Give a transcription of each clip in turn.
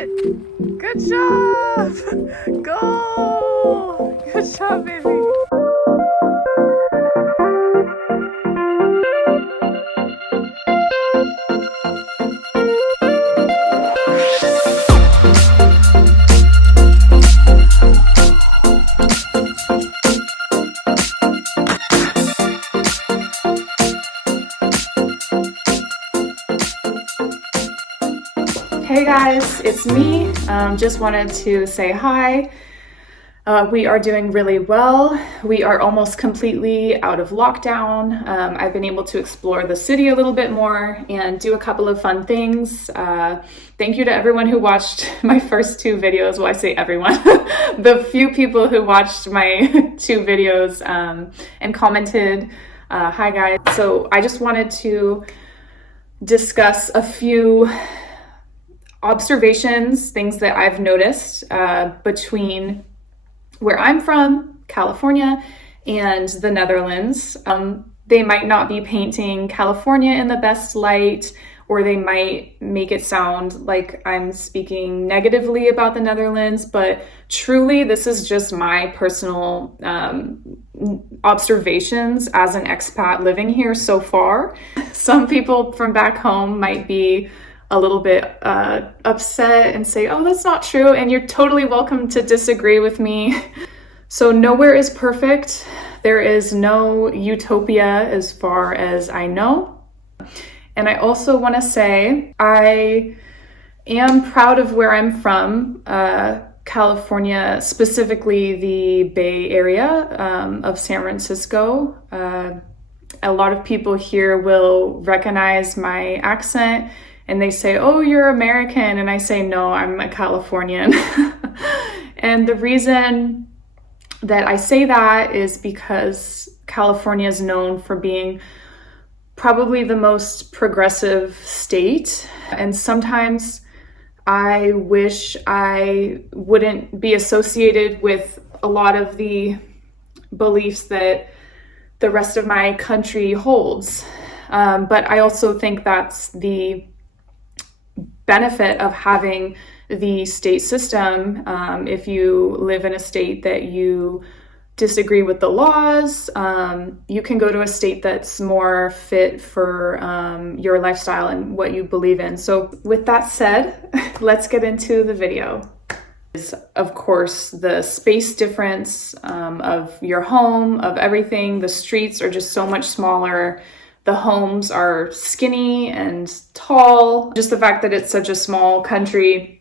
it! Good job! Go! Good job, baby! Hey guys, it's me. Just wanted to say hi. We are doing really well. We are almost completely out of lockdown. I've been able to explore the city a little bit more and do a couple of fun things. Thank you to everyone who watched my first two videos. Well, I say everyone. The few people who watched my two videos and commented, hi guys. So I just wanted to discuss a few observations, things that I've noticed between where I'm from, California, and the Netherlands. They might not be painting California in the best light, or they might make it sound like I'm speaking negatively about the Netherlands, but truly this is just my personal observations as an expat living here so far. Some people from back home might be a little bit upset and say, oh, that's not true. And you're totally welcome to disagree with me. So nowhere is perfect. There is no utopia as far as I know. And I also want to say, I am proud of where I'm from, California, specifically the Bay Area of San Francisco. A lot of people here will recognize my accent and they say, oh, you're American. And I say, no, I'm a Californian. And the reason that I say that is because California is known for being probably the most progressive state. And sometimes I wish I wouldn't be associated with a lot of the beliefs that the rest of my country holds. But I also think that's the benefit of having the state system. If you live in a state that you disagree with the laws, you can go to a state that's more fit for your lifestyle and what you believe in. So with that said, let's get into the video. Of course, the space difference of your home, of everything. The streets are just so much smaller. The homes are skinny and tall. Just the fact that it's such a small country,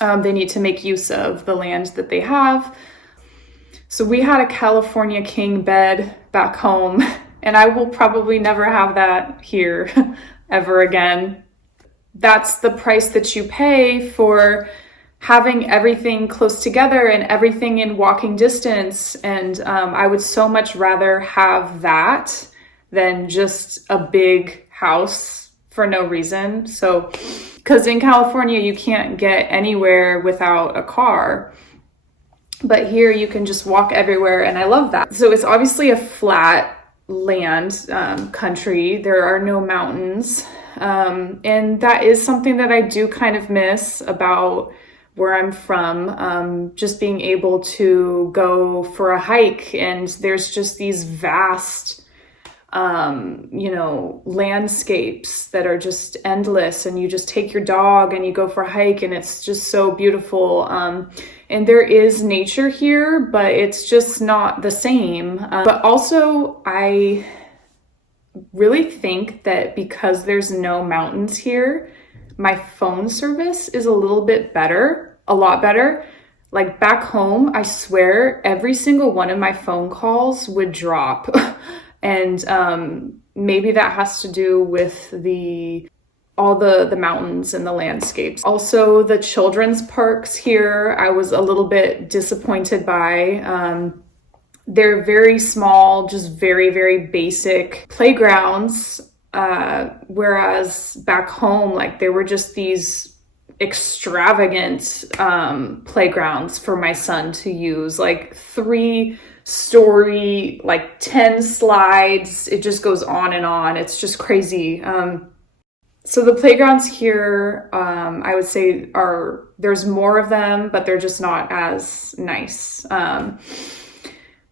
they need to make use of the land that they have. So we had a California king bed back home, and I will probably never have that here ever again. That's the price that you pay for having everything close together and everything in walking distance. And I would so much rather have that than just a big house for no reason. So, because in California, you can't get anywhere without a car. But here you can just walk everywhere, and I love that. So it's obviously a flat land country. There are no mountains. And that is something that I do kind of miss about where I'm from, just being able to go for a hike, and there's just these vast landscapes that are just endless, and you just take your dog and you go for a hike, and it's just so beautiful. And there is nature here, but it's just not the same. But also, I really think that because there's no mountains here, my phone service is a little bit better, a lot better. Like back home, I swear every single one of my phone calls would drop. And maybe that has to do with all the mountains and the landscapes. Also, the children's parks here, I was a little bit disappointed by. They're very small, just very, very basic playgrounds. Whereas back home, like there were just these extravagant playgrounds for my son to use, like 3-story, like 10 slides. It just goes on and on. It's just crazy. So the playgrounds here, I would say there's more of them, but they're just not as nice. And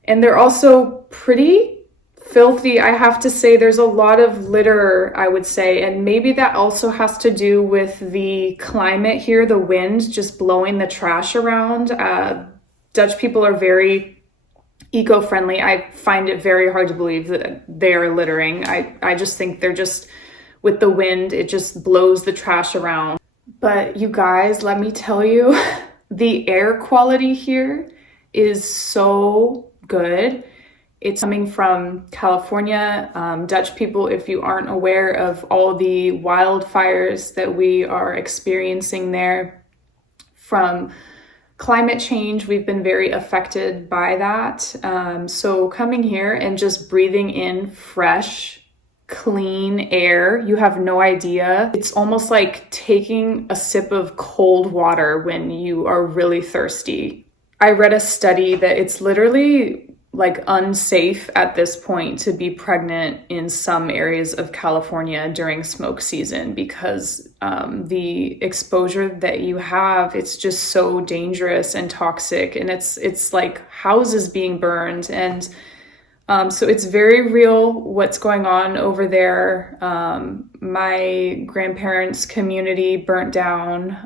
they're also pretty filthy. I have to say there's a lot of litter, I would say, and maybe that also has to do with the climate here, the wind just blowing the trash around. Dutch people are very eco-friendly. I find it very hard to believe that they are littering. I just think they're just, with the wind, it just blows the trash around. But you guys, let me tell you, the air quality here is so good. It's coming from California. Dutch people, if you aren't aware of all the wildfires that we are experiencing there from climate change, we've been very affected by that. So coming here and just breathing in fresh, clean air, you have no idea. It's almost like taking a sip of cold water when you are really thirsty. I read a study that it's literally like unsafe at this point to be pregnant in some areas of California during smoke season because the exposure that you have, it's just so dangerous and toxic, and it's like houses being burned, and so it's very real what's going on over there. My grandparents' community burnt down.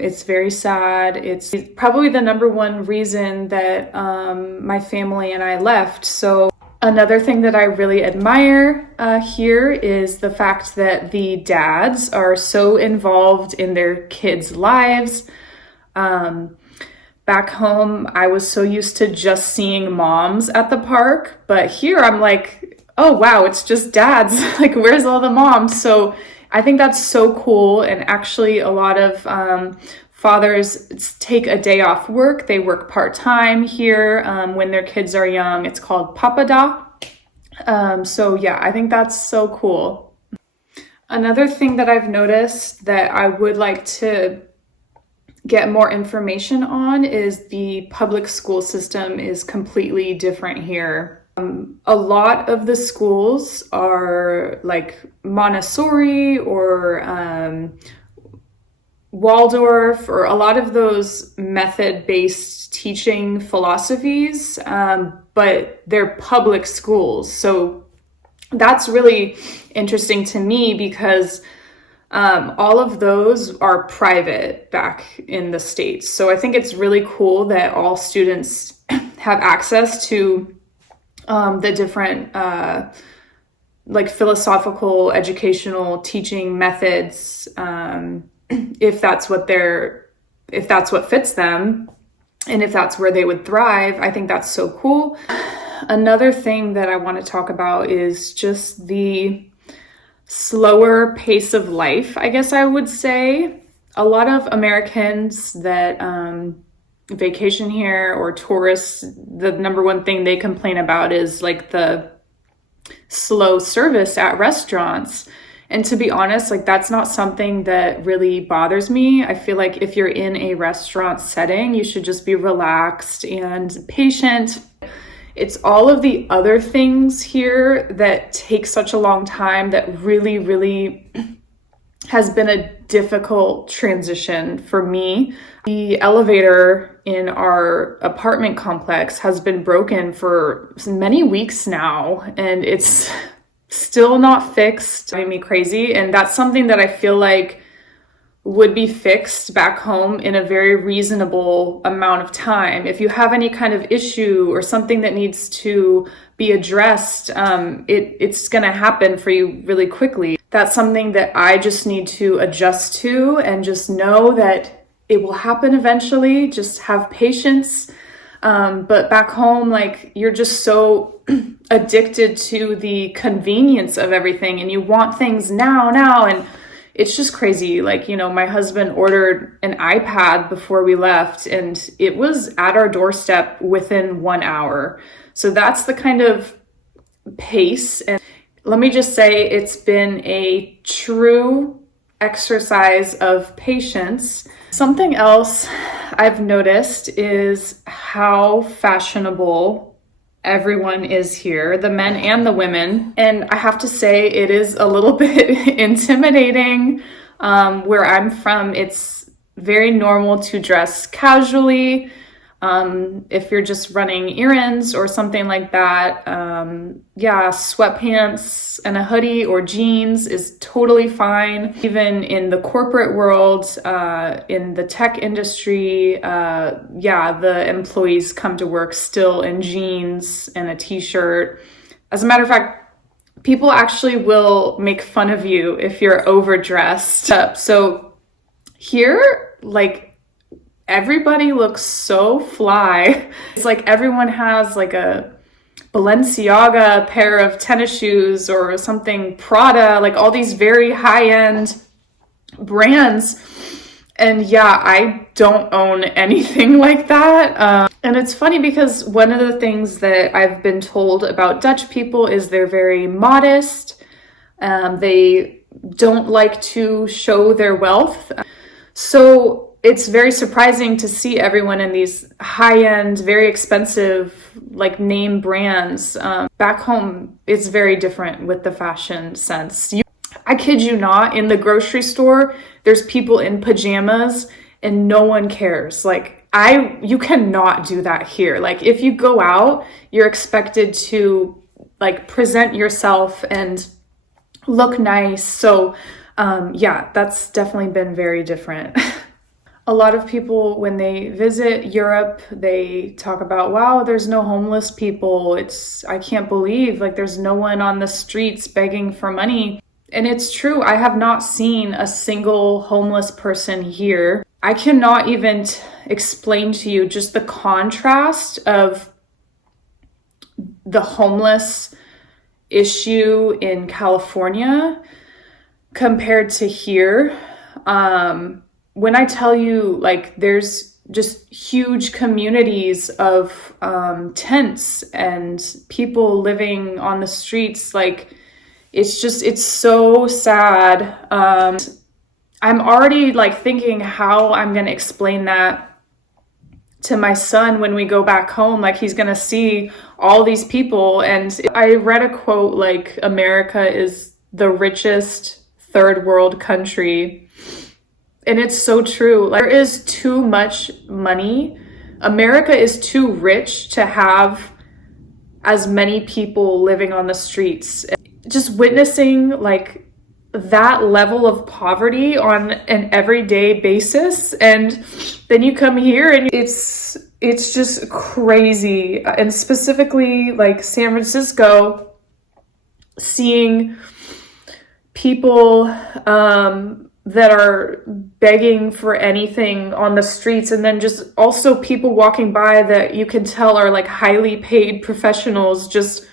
It's very sad. It's probably the number one reason that my family and I left. So another thing that I really admire here is the fact that the dads are so involved in their kids' lives. Back home, I was so used to just seeing moms at the park, but here I'm like, oh wow, it's just dads. Like, where's all the moms? So I think that's so cool. And actually a lot of fathers take a day off work. They work part-time here when their kids are young. It's called papada. So yeah, I think that's so cool. Another thing that I've noticed that I would like to get more information on is the public school system is completely different here. A lot of the schools are like Montessori or Waldorf, or a lot of those method-based teaching philosophies, but they're public schools. So that's really interesting to me because all of those are private back in the States. So I think it's really cool that all students have access to the different like philosophical, educational teaching methods, if that's what fits them, and if that's where they would thrive. I think that's so cool. Another thing that I want to talk about is just the slower pace of life, I guess I would say. A lot of Americans that vacation here, or tourists, the number one thing they complain about is like the slow service at restaurants. And to be honest, like that's not something that really bothers me. I feel like if you're in a restaurant setting, you should just be relaxed and patient. It's all of the other things here that take such a long time that really, really has been a difficult transition for me. The elevator in our apartment complex has been broken for many weeks now, and it's still not fixed. Driving me crazy. And that's something that I feel like would be fixed back home in a very reasonable amount of time. If you have any kind of issue or something that needs to be addressed, it's going to happen for you really quickly. That's something that I just need to adjust to and just know that it will happen eventually. Just have patience. But back home, like, you're just so addicted to the convenience of everything, and you want things now, and it's just crazy. Like, you know, my husband ordered an iPad before we left, and it was at our doorstep within 1 hour. So that's the kind of pace. And let me just say, it's been a true exercise of patience. Something else I've noticed is how fashionable everyone is here, the men and the women. And I have to say, it is a little bit intimidating. Where I'm from, it's very normal to dress casually. If you're just running errands or something like that, yeah, sweatpants and a hoodie or jeans is totally fine. Even in the corporate world, in the tech industry, yeah, the employees come to work still in jeans and a t-shirt. As a matter of fact, people actually will make fun of you if you're overdressed. So here, like, everybody looks so fly. It's like everyone has like a Balenciaga pair of tennis shoes or something, Prada, like all these very high-end brands. And yeah, I don't own anything like that. And it's funny because one of the things that I've been told about Dutch people is they're very modest. They don't like to show their wealth. So it's very surprising to see everyone in these high-end, very expensive, like name brands. Back home, it's very different with the fashion sense. I kid you not, in the grocery store, there's people in pajamas and no one cares. Like, you cannot do that here. Like, if you go out, you're expected to like present yourself and look nice. So yeah, that's definitely been very different. A lot of people, when they visit Europe, they talk about, wow, there's no homeless people. I can't believe, like, there's no one on the streets begging for money. And it's true. I have not seen a single homeless person here. I cannot even explain to you just the contrast of the homeless issue in California compared to here. When I tell you, like, there's just huge communities of tents and people living on the streets, like, it's so sad. I'm already like thinking how I'm going to explain that to my son when we go back home. Like, he's going to see all these people. And I read a quote like, America is the richest third world country. And it's so true. Like, there is too much money. America is too rich to have as many people living on the streets. Just witnessing like that level of poverty on an everyday basis. And then you come here and it's just crazy. And specifically like San Francisco, seeing people, that are begging for anything on the streets, and then just also people walking by that you can tell are like highly paid professionals, just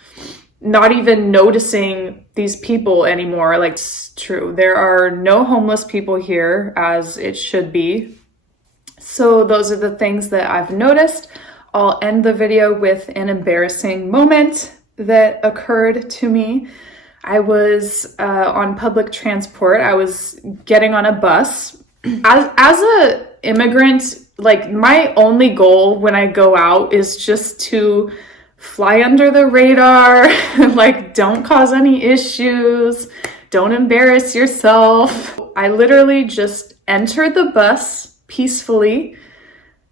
not even noticing these people anymore. Like, it's true, there are no homeless people here, as it should be. So those are the things that I've noticed. I'll end the video with an embarrassing moment that occurred to me. I was on public transport. I was getting on a bus. As a immigrant, like, my only goal when I go out is just to fly under the radar. Like, don't cause any issues. Don't embarrass yourself. I literally just entered the bus peacefully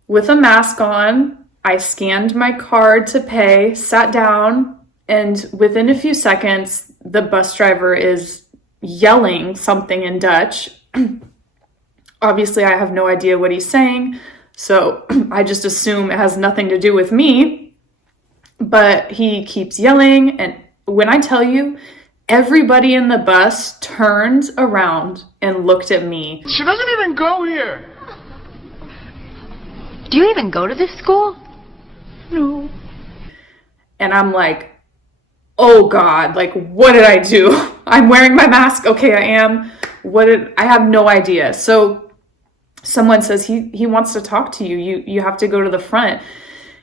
with a mask on. I scanned my card to pay, sat down, and within a few seconds, the bus driver is yelling something in Dutch. Obviously, I have no idea what he's saying, so I just assume it has nothing to do with me. But he keeps yelling, and when I tell you, everybody in the bus turned around and looked at me. She doesn't even go here. Do you even go to this school? No. And I'm like, oh God, like, what did I do? I'm wearing my mask. Okay, I am. I have no idea. So someone says he wants to talk to you. You have to go to the front.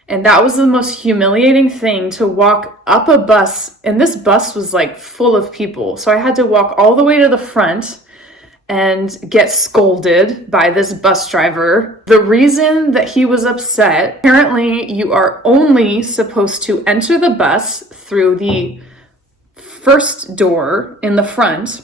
And that was the most humiliating thing, to walk up a bus. And this bus was like full of people. So I had to walk all the way to the front. and get scolded by this bus driver. The reason that he was upset, apparently you are only supposed to enter the bus through the first door in the front,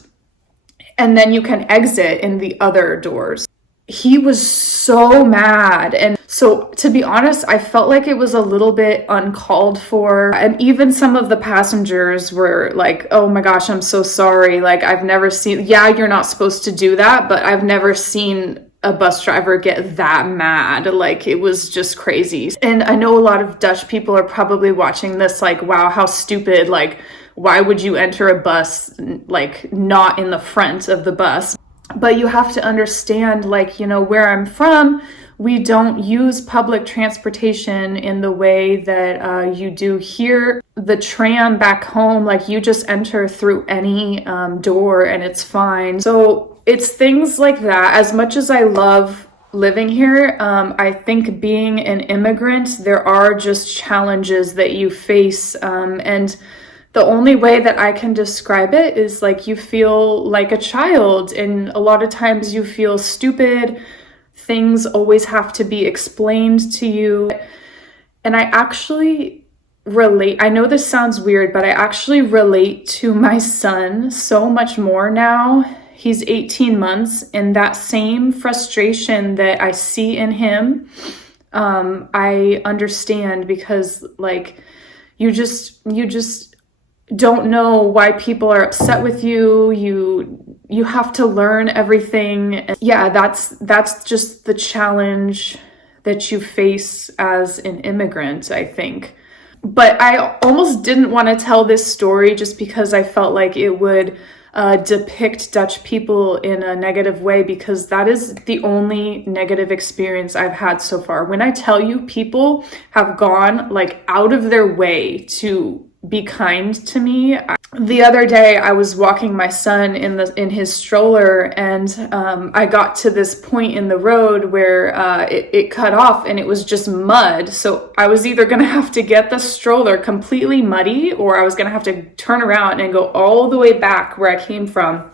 and then you can exit in the other doors. He was so mad. And so, to be honest, I felt like it was a little bit uncalled for. And even some of the passengers were like, oh my gosh, I'm so sorry. Like, I've never seen, yeah, you're not supposed to do that, but I've never seen a bus driver get that mad. Like, it was just crazy. And I know a lot of Dutch people are probably watching this like, wow, how stupid. Like, why would you enter a bus, like, not in the front of the bus? But you have to understand, like, you know, where I'm from, we don't use public transportation in the way that you do here. The tram back home, like, you just enter through any door and it's fine. So it's things like that. As much as I love living here, I think being an immigrant, there are just challenges that you face, and the only way that I can describe it is like you feel like a child, and a lot of times you feel stupid. Things always have to be explained to you. And I actually relate. I know this sounds weird, but I actually relate to my son so much more now. He's 18 months, and that same frustration that I see in him, I understand, because like you just don't know why people are upset with you. You have to learn everything. Yeah, that's just the challenge that you face as an immigrant, I think. But I almost didn't want to tell this story just because I felt like it would depict Dutch people in a negative way, because that is the only negative experience I've had so far. When I tell you people have gone like out of their way to be kind to me. The other day I was walking my son in his stroller, and I got to this point in the road where it cut off and it was just mud. So I was either going to have to get the stroller completely muddy, or I was going to have to turn around and go all the way back where I came from.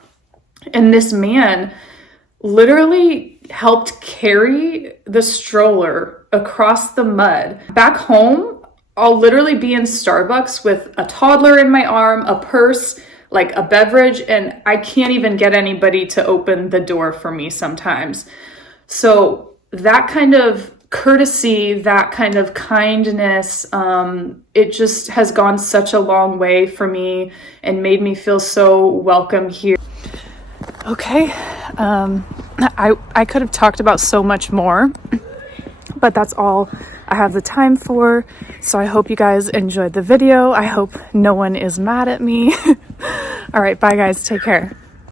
And this man literally helped carry the stroller across the mud. Back home, I'll literally be in Starbucks with a toddler in my arm, a purse, like a beverage, and I can't even get anybody to open the door for me sometimes. So that kind of courtesy, that kind of kindness, it just has gone such a long way for me and made me feel so welcome here. Okay, I could have talked about so much more, but that's all I have the time for. So I hope you guys enjoyed the video. I hope no one is mad at me. All right, bye guys, take care.